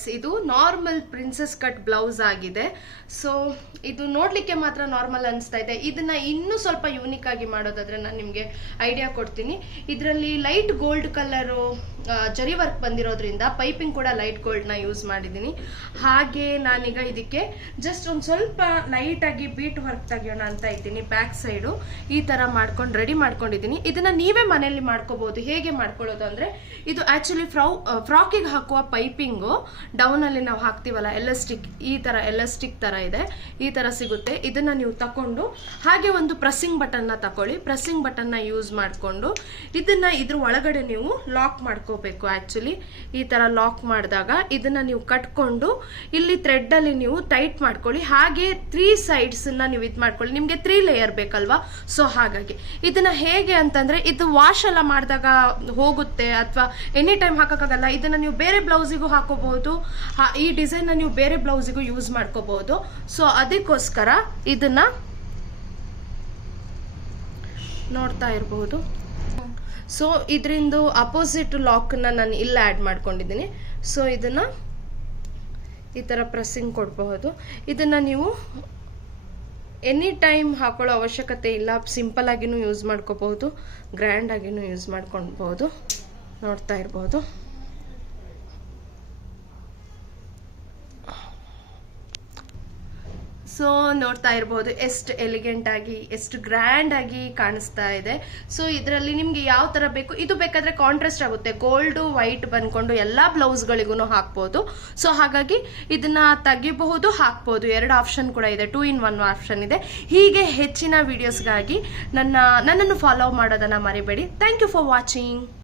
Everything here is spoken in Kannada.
ಎಸ್, ಇದು ನಾರ್ಮಲ್ ಪ್ರಿನ್ಸೆಸ್ ಕಟ್ ಬ್ಲೌಸ್ ಆಗಿದೆ. ಸೊ ಇದು ನೋಡ್ಲಿಕ್ಕೆ ಮಾತ್ರ ನಾರ್ಮಲ್ ಅನಿಸ್ತಾ ಇದೆ. ಇದನ್ನ ಇನ್ನೂ ಸ್ವಲ್ಪ ಯೂನಿಕ್ ಆಗಿ ಮಾಡೋದಾದ್ರೆ ನಾನು ನಿಮಗೆ ಐಡಿಯಾ ಕೊಡ್ತೀನಿ. ಇದರಲ್ಲಿ ಲೈಟ್ ಗೋಲ್ಡ್ ಕಲರು ಜರಿ ವರ್ಕ್ ಬಂದಿರೋದ್ರಿಂದ ಪೈಪಿಂಗ್ ಕೂಡ ಲೈಟ್ ಗೋಲ್ಡ್ ನ ಯೂಸ್ ಮಾಡಿದ್ದೀನಿ. ಹಾಗೆ ನಾನೀಗ ಇದಕ್ಕೆ ಜಸ್ಟ್ ಒಂದು ಸ್ವಲ್ಪ ಲೈಟ್ ಆಗಿ ಬೀಟ್ ವರ್ಕ್ ತೆಗಿಯೋಣ ಅಂತ ಇದ್ದೀನಿ. ಬ್ಯಾಕ್ ಸೈಡು ಈ ತರ ಮಾಡ್ಕೊಂಡು ರೆಡಿ ಮಾಡ್ಕೊಂಡಿದ್ದೀನಿ. ಇದನ್ನ ನೀವೇ ಮನೆಯಲ್ಲಿ ಮಾಡ್ಕೋಬಹುದು. ಹೇಗೆ ಮಾಡ್ಕೊಳ್ಳೋದು ಅಂದ್ರೆ, ಇದು ಆಕ್ಚುಲಿ ಫ್ರಾಕಿಗೆ ಹಾಕುವ ಪೈಪಿಂಗು ಡೌನ್ ಅಲ್ಲಿ ನಾವು ಹಾಕ್ತಿವಲ್ಲ ಎಲಾಸ್ಟಿಕ್, ಈ ತರ ಎಲಾಸ್ಟಿಕ್ ತರ ಇದೆ, ಈ ತರ ಸಿಗುತ್ತೆ. ಇದನ್ನ ನೀವು ತಕೊಂಡು ಹಾಗೆ ಒಂದು ಪ್ರೆಸ್ಸಿಂಗ್ ಬಟನ್ ನ ತಕೊಳ್ಳಿ. ಪ್ರೆಸ್ಸಿಂಗ್ ಬಟನ್ ನ ಯೂಸ್ ಮಾಡಿಕೊಂಡು ಇದನ್ನ ಇದ್ರ ಒಳಗಡೆ ನೀವು ಲಾಕ್ ಮಾಡ್ಕೋಬೇಕು. ಆಕ್ಚುಲಿ ಈ ತರ ಲಾಕ್ ಮಾಡಿದಾಗ ಇದನ್ನ ನೀವು ಕಟ್ಕೊಂಡು ಇಲ್ಲಿ ಥ್ರೆಡ್ ಅಲ್ಲಿ ನೀವು ಟೈಟ್ ಮಾಡ್ಕೊಳ್ಳಿ. ಹಾಗೆ 3 ಸೈಡ್ಸ್ ನೀವು ಇದು ಮಾಡ್ಕೊಳ್ಳಿ. ನಿಮ್ಗೆ 3 ಲೇಯರ್ ಬೇಕಲ್ವಾ, ಸೊ ಹಾಗಾಗಿ ಇದನ್ನ ಹೇಗೆ ಅಂತಂದ್ರೆ, ಇದು ವಾಶ್ ಎಲ್ಲ ಮಾಡಿದಾಗ ಹೋಗುತ್ತೆ ಅಥವಾ ಎನಿ ಟೈಮ್ ಹಾಕಕ್ಕಾಗಲ್ಲ. ಇದನ್ನ ನೀವು ಬೇರೆ ಬ್ಲೌಸಿಗೂ ಹಾಕೋಬಹುದು, ಈ ಡಿಸೈನ್ ನೀವು ಬೇರೆ ಬ್ಲೌಸಿಗೂ ಯೂಸ್ ಮಾಡ್ಕೋಬಹುದು. ಸೊ ಅದಕ್ಕೋಸ್ಕರ ಇದನ್ನ ನೋಡ್ತಾ ಇರಬಹುದು. ಸೊ ಇದರಿಂದ ಅಪೋಸಿಟ್ ಲಾಕ್ ನಾನು ಇಲ್ಲ ಆಡ್ ಮಾಡ್ಕೊಂಡಿದ್ದೀನಿ. ಸೊ ಇದನ್ನ ಈ ತರ ಪ್ರೆಸ್ಸಿಂಗ್ ಕೊಡಬಹುದು. ಇದನ್ನ ನೀವು ಎನಿ ಟೈಮ್ ಹಾಕೊಳ್ಳೋ ಅವಶ್ಯಕತೆ ಇಲ್ಲ. ಸಿಂಪಲ್ ಆಗಿನೂ ಯೂಸ್ ಮಾಡ್ಕೋಬಹುದು, ಗ್ರ್ಯಾಂಡ್ ಆಗಿನೂ ಯೂಸ್ ಮಾಡ್ಕೊಬಹುದು. ನೋಡ್ತಾ ಇರಬಹುದು. ಸೊ ನೋಡ್ತಾ ಇರಬಹುದು ಎಷ್ಟು ಎಲಿಗೆಂಟ್ ಆಗಿ, ಎಷ್ಟು ಗ್ರ್ಯಾಂಡ್ ಆಗಿ ಕಾಣಿಸ್ತಾ ಇದೆ. ಸೊ ಇದರಲ್ಲಿ ನಿಮ್ಗೆ ಯಾವ ತರ ಬೇಕು, ಇದು ಬೇಕಾದ್ರೆ ಕಾಂಟ್ರಾಸ್ಟ್ ಆಗುತ್ತೆ, ಗೋಲ್ಡ್ ವೈಟ್ ಬಂದ್ಕೊಂಡು ಎಲ್ಲಾ ಬ್ಲೌಸ್ಗಳಿಗೂ ಹಾಕ್ಬೋದು. ಸೊ ಹಾಗಾಗಿ ಇದನ್ನ ತೆಗಿಬಹುದು, ಹಾಕ್ಬೋದು. 2 ಆಪ್ಷನ್ ಕೂಡ ಇದೆ, 2 in 1 ಆಪ್ಷನ್ ಇದೆ. ಹೀಗೆ ಹೆಚ್ಚಿನ ವಿಡಿಯೋಸ್ಗಾಗಿ ನನ್ನನ್ನು ಫಾಲೋ ಮಾಡೋದನ್ನ ಮರಿಬೇಡಿ. Thank you for watching.